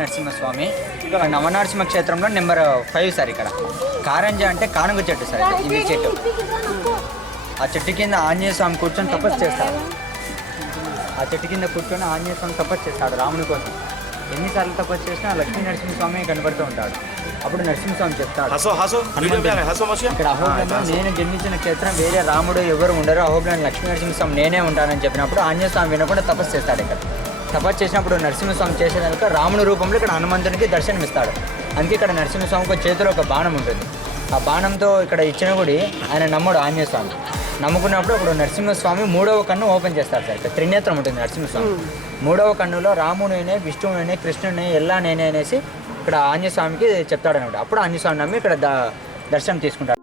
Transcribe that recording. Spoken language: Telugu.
నరసింహస్వామి నవనరసింహ క్షేత్రంలో నెంబర్ 5 సార్. ఇక్కడ కారంజ అంటే కానుగ చెట్టు సార్. ఇది చెట్టు. ఆ చెట్టు కింద ఆంజనేయ స్వామి కూర్చొని తపస్సు చేస్తాడు. ఆ చెట్టు కింద కూర్చొని ఆంజనేయ స్వామి తపస్సు చేస్తాడు రాముని కోసం. ఎన్నిసార్లు తపస్సు చేసినా లక్ష్మీ నరసింహస్వామి కనబడుతూ ఉంటాడు. అప్పుడు నరసింహస్వామి చెప్తాడు, ఇక్కడ అహోబిలంలో నేను జన్మించిన క్షేత్రం వేరే రాముడు ఎవరు ఉండరు, అహోబిలం లక్ష్మీ నరసింహస్వామి నేనే ఉంటానని చెప్పినప్పుడు ఆంజనేయ స్వామి వినకుండా తపస్సు చేస్తాడు. ఇక్కడ తపస్సు చేసినప్పుడు నరసింహస్వామి చేసేదానికి రాముని రూపంలో ఇక్కడ హనుమంతునికి దర్శనమిస్తాడు. అందుకే ఇక్కడ నరసింహస్వామికి చేతిలో ఒక బాణం ఉంటుంది. ఆ బాణంతో ఇక్కడ ఇచ్చిన గుడి ఆయన నమ్మడు ఆంజనేయ స్వామి. నమ్ముకున్నప్పుడు అప్పుడు నరసింహస్వామి 3వ కన్ను ఓపెన్ చేస్తారు సార్. ఇక్కడ త్రినేత్రం ఉంటుంది నరసింహస్వామి. 3వ కన్నులో రామునేనే, విష్ణువునే, కృష్ణునే, ఎల్లా నేనే అనేసి ఇక్కడ ఆంజనేయ స్వామికి చెప్తాడు అనమాట. అప్పుడు ఆంజనేయ స్వామి నమ్మి ఇక్కడ దర్శనం తీసుకుంటాడు.